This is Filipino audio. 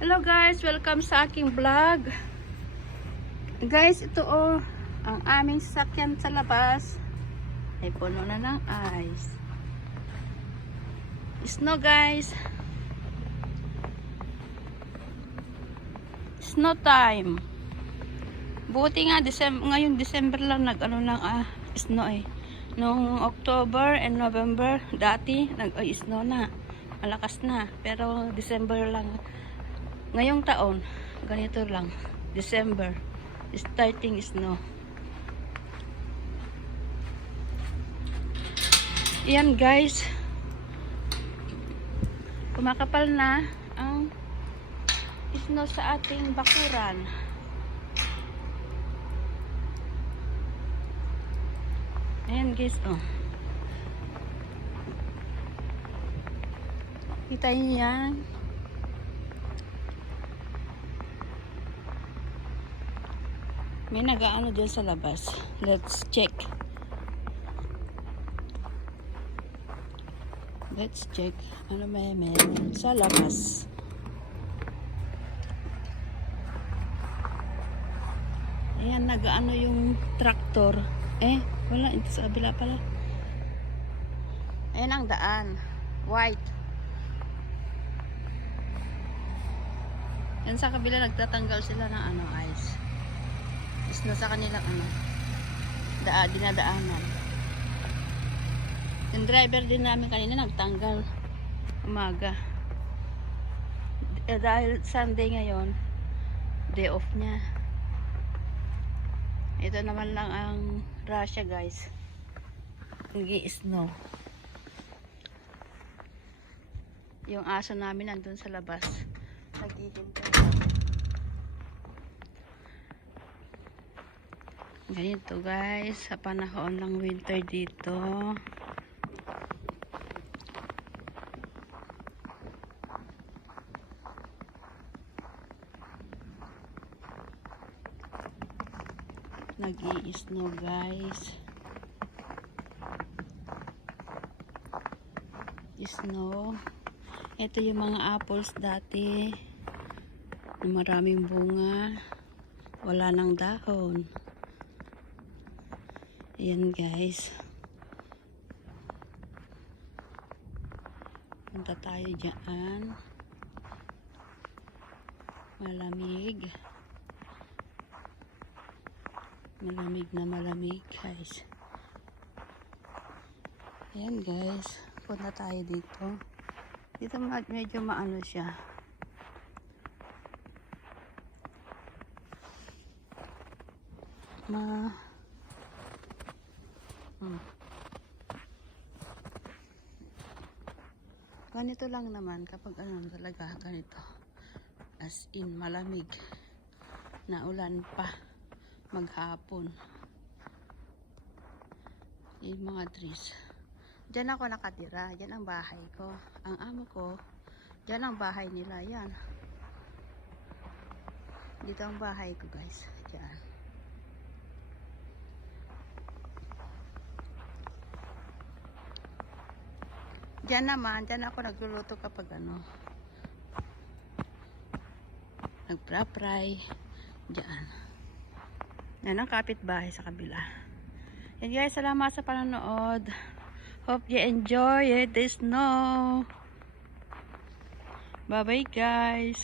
Hello guys, welcome sa aking vlog. Guys, ito ang aming sasakyan sa labas ay puno na ng ice. Snow guys. Snow time. Buti nga ngayong December lang snow eh. Noong October and November dati nag-snow na. Malakas na, pero December lang. Ngayong taon, ganito lang. December, starting snow. Yan guys. Kumakapal na ang snow sa ating bakuran. Ayan guys, kita niyo yan. May nag-aano dyan sa labas. Let's check. Let's check. Ano may meron sa labas. Ayan, nag-aano yung tractor. Wala. Ito sa kabila pala. Ayan ang daan. White. Yan sa kabila, nagtatanggal sila ng ice. Snow sa kanilang dinadaanan. Yung driver din namin kanina nagtanggal umaga. Dahil Sunday ngayon, day off niya. Ito naman lang ang Russia guys. Nag-i-snow. Yung aso namin nandun sa labas. Naghihintay. Ganito guys, sa panahon ng winter dito. Nag-i-snow guys. Snow. Ito yung mga apples dati. Maraming bunga. Wala nang dahon. Ayan guys. Punta tayo dyan. Malamig. Malamig na malamig guys. Ayan guys. Punta tayo dito. Dito medyo maano siya. Ganito lang naman kapag talaga ganito, as in malamig na ulan pa maghapon. Yung mga trees dyan ako nakatira, dyan ang bahay ko, ang amo ko dyan ang bahay nila, yan dito ang bahay ko guys, dyan. Diyan naman, diyan ako nagluluto kapag nagpra-fry. Diyan. Yan ang kapitbahay sa kabila. Yan guys, salamat sa panonood. Hope you enjoy it, the snow. Bye bye guys.